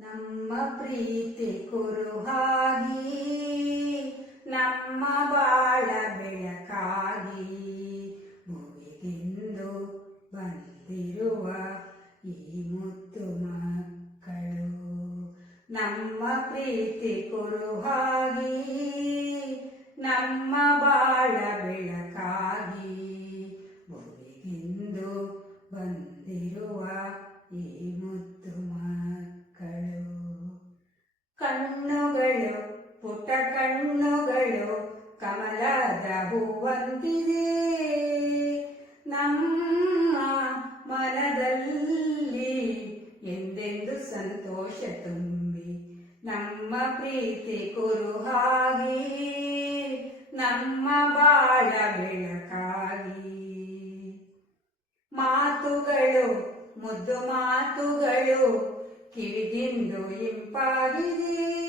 ನಮ್ಮ ಪ್ರೀತಿ ಕುರುಹಾಗಿ ನಮ್ಮ ಬಾಳ ಬೆಳಕಾಗಿ. ಭುವಿಗೆಂದು ಬಂದಿರುವ ಈ ಮುತ್ತು ಮಕ್ಕಳು, ನಮ್ಮ ಪ್ರೀತಿ ಕುರುಹಾಗಿ ನಮ್ಮ ಬಾಳ ಪುಟ್ಟ ಕಣ್ಣುಗಳು ಕಮಲದ ಹೂವಂತಿದೆ. ನಮ್ಮ ಮನದಲ್ಲಿ ಎಂದೆಂದು ಸಂತೋಷ ತುಂಬಿ ನಮ್ಮ ಪ್ರೀತಿ ಕುರುಹಾಗಿ ನಮ್ಮ ಬಾಳ ಬೆಳಕಾಗಿ. ಮಾತುಗಳು, ಮುದ್ದು ಮಾತುಗಳು ಕಿವಿಗಿಂದು ಇಂಪಾಗಿದೆ.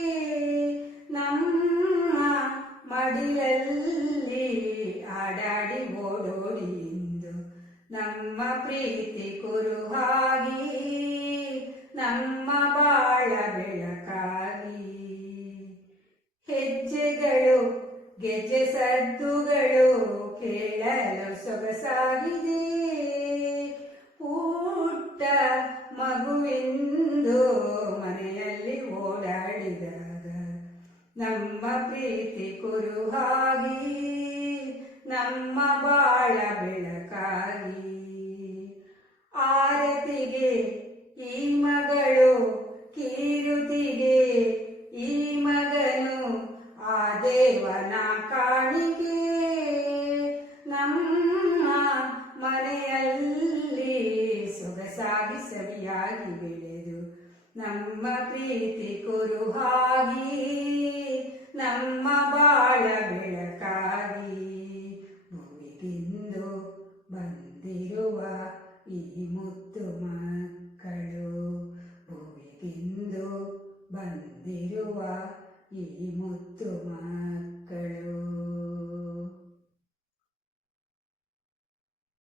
ಆಡಾಡಿ ಓಡೋಡಿ ನಮ್ಮ ಪ್ರೀತಿ ಕುರುಹಾಗಿ ನಮ್ಮ ಬಾಳ ಬೆಳಕಾಗಿ. ಹೆಜ್ಜೆಗಳು, ಗೆಜ್ಜೆ ಸದ್ದುಗಳು ಕೇಳಲು ಸೊಗಸಾಗಿದೆ. ಪುಟ್ಟ ಮಗುವೆಂದು ಮನೆಯಲ್ಲಿ ಓಡಾಡಿದಾಗ ನಮ್ಮ ಪ್ರೀತಿ ಕುರುಹಾಗಿ ನಮ್ಮ ಬಾಳ ಬೆಳಕಾಗಿ. ಆರತಿಗೆ ಈ ಮಗಳು, ಕೀರುತಿಗೆ ಈ ಮಗನು, ಆ ದೇವನ ಕಾಣಿಕೆ. ನಮ್ಮ ಮನೆಯಲ್ಲಿ ಸೊಗಸಾಗಿ ಸವಿಯಾಗಿ ಬೆಳೆದು, ನಮ್ಮ ಪ್ರೀತಿ ಕುರುಹಾಗಿ ಮುತ್ತು ಮಕ್ಕಳು ಭೂಮಿಗೆಂದು ಬಂದಿರುವ ಈ ಮುದ್ದು ಮಕ್ಕಳು.